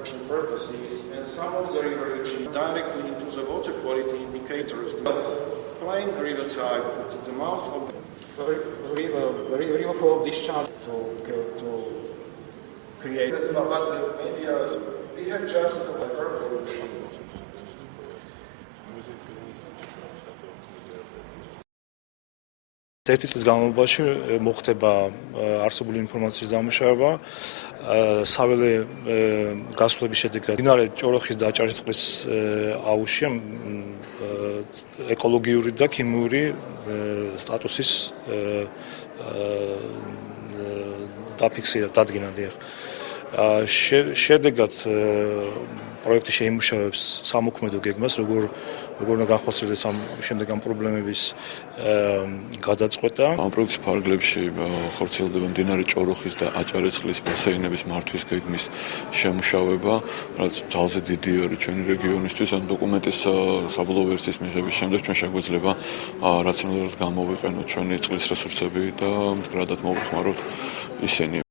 inspection purposes, and some of the river reaching directly into the water quality indicators. The plain river tide at the mouth of the river flow discharge to create. Maybe we have just river pollution. ერთი წლის განმავლობაში მოხდება არსებული ინფორმაციის დამუშავება, საველე გასვლების შედეგად მდინარე ჭოროხის და აჭარისწყლის აუზში ეკოლოგიური და ქიმიური სტატუსის დადგინა. შედეგად პროექტი შეიმუშავებს სამოქმედო გეგმას, როგორ უნდა განხორციელდეს ამ შემდეგ ამ პრობლემების გადაწყვეტა. ამ პროექტის ფარგლებში ხორციელდება მდინარე ჭოროხის და აჭარისწყლის ბასეინების მართვის გეგმის შემუშავება, რაც ძალზე დიდი არის ჩვენი რეგიონისთვის. ამ დოკუმენტის საბოლოო ვერსიის მიღების შემდეგ ჩვენ შეგვეძლება რაციონალურად გამოვიყენოთ ჩვენი წყლის რესურსები და მდგრადად მოვიხმაროთ ისინი.